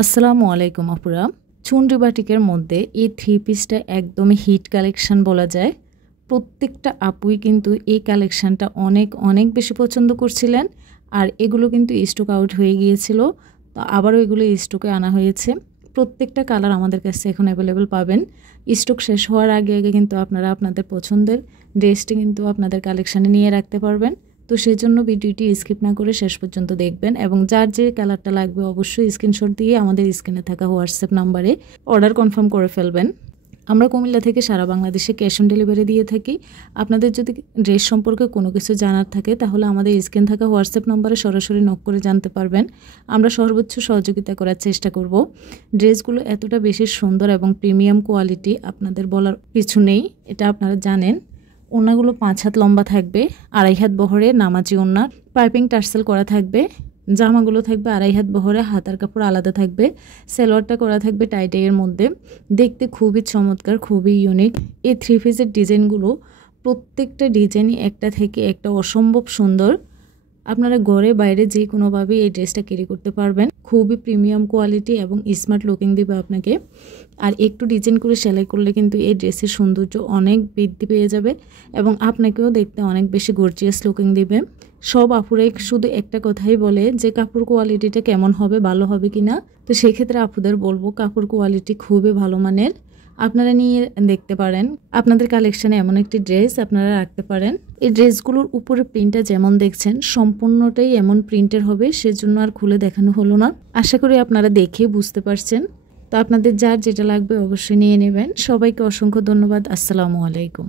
আসসালামু আলাইকুম আপুরা। চুনরি বাটিকের মধ্যে এই থ্রি পিসটা একদমই হিট কালেকশন বলা যায়। প্রত্যেকটা আপুই কিন্তু এই কালেকশনটা অনেক অনেক বেশি পছন্দ করছিলেন, আর এগুলো কিন্তু স্টক আউট হয়ে গিয়েছিল, তো আবারও এগুলো স্টকে আনা হয়েছে। প্রত্যেকটা কালার আমাদের কাছে এখন অ্যাভেলেবেল পাবেন। স্টক শেষ হওয়ার আগে আগে কিন্তু আপনারা আপনাদের পছন্দের ড্রেসটি কিন্তু আপনাদের কালেকশানে নিয়ে রাখতে পারবেন। তো সেই জন্য ভিডিওটি স্কিপ না করে শেষ পর্যন্ত দেখবেন, এবং যার যে কালারটা লাগবে অবশ্যই স্ক্রিনশট দিয়ে আমাদের স্ক্রিনে থাকা হোয়াটসঅ্যাপ নাম্বারে অর্ডার কনফার্ম করে ফেলবেন। আমরা কুমিল্লা থেকে সারা বাংলাদেশে ক্যাশ অন ডেলিভারি দিয়ে থাকি। আপনাদের যদি ড্রেস সম্পর্কে কোনো কিছু জানার থাকে তাহলে আমাদের স্ক্রিন থাকা হোয়াটসঅ্যাপ নাম্বারে সরাসরি নক করে জানতে পারবেন। আমরা সর্বোচ্চ সহযোগিতা করার চেষ্টা করব। ড্রেসগুলো এতটা বেশি সুন্দর এবং প্রিমিয়াম কোয়ালিটি, আপনাদের বলার কিছু নেই, এটা আপনারা জানেন। ওড়নাগুলো 5 হাত লম্বা থাকবে, 2.5 হাত বহরে নামাজি ওড়না, পাইপিং টার্সেল করা থাকবে। জামাগুলো থাকবে 2.5 হাত বহরে, হাতার কাপড় আলাদা থাকবে। সালোয়ারটা করা থাকবে টাইটাইয়ের মধ্যে। দেখতে খুবই চমৎকার, খুবই ইউনিক। এই থ্রি পিসের ডিজাইনগুলো প্রত্যেকটা ডিজাইনই একটা থেকে একটা অসম্ভব সুন্দর। আপনারা ঘরে বাইরে যে কোনোভাবেই এই ড্রেসটা ক্যারি করতে পারবেন। খুবই প্রিমিয়াম কোয়ালিটি এবং স্মার্ট লুকিং দিবে আপনাকে। আর একটু ডিজাইন করে সেলাই করলে কিন্তু এই ড্রেসের সৌন্দর্য অনেক বৃদ্ধি পেয়ে যাবে এবং আপনাকেও দেখতে অনেক বেশি গর্জিয়াস লুকিং দিবে। সব আপুরাই শুধু একটা কথাই বলে যে কাপড় কোয়ালিটিটা কেমন হবে, ভালো হবে কিনা। তো সেক্ষেত্রে আপুদের বলবো কাপড় কোয়ালিটি খুবই ভালো মানের, আপনারা নিয়ে দেখতে পারেন। আপনাদের কালেকশানে এমন একটি ড্রেস আপনারা রাখতে পারেন। এই ড্রেসগুলোর উপরে প্রিন্টটা যেমন দেখছেন সম্পূর্ণটাই এমন প্রিন্টের হবে, সেজন্য আর খুলে দেখানো হলো না। আশা করি আপনারা দেখে বুঝতে পারছেন। তো আপনাদের যার যেটা লাগবে অবশ্যই নিয়ে নেবেন। সবাইকে অসংখ্য ধন্যবাদ। আসসালামু আলাইকুম।